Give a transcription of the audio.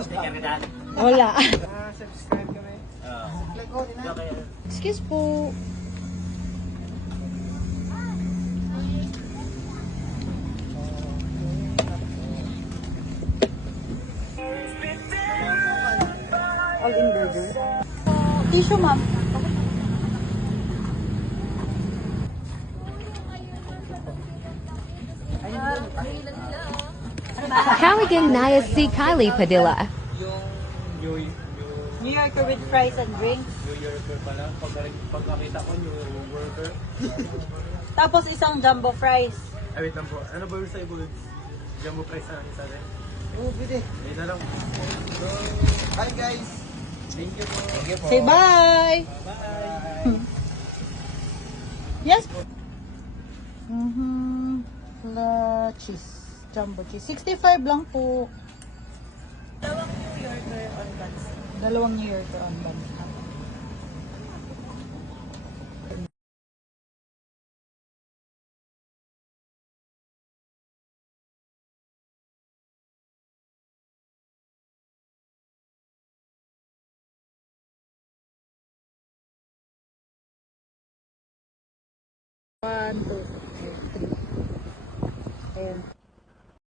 Sticker ka dyan. Wala. Subscribe kami. Excuse po. All in burger. Tissue, ma'am. Cowichan Naya C. Kylie Padilla. Yung New Yorker with fries and drinks. New Yorker pala. Pagkakita ko, New Yorker. Tapos isang jumbo fries. Ay, wait lang po. Ano ba yung sa'yo, Buds? Jumbo price na isa rin. Oo, pwede. Ayun na lang. So, hi guys! Thank you po. Thank you po. Say bye! Bye! Yes. La cheese. Jumbo cheese. 65 lang po. Dalawang New Yorker on buns. One, two, three. And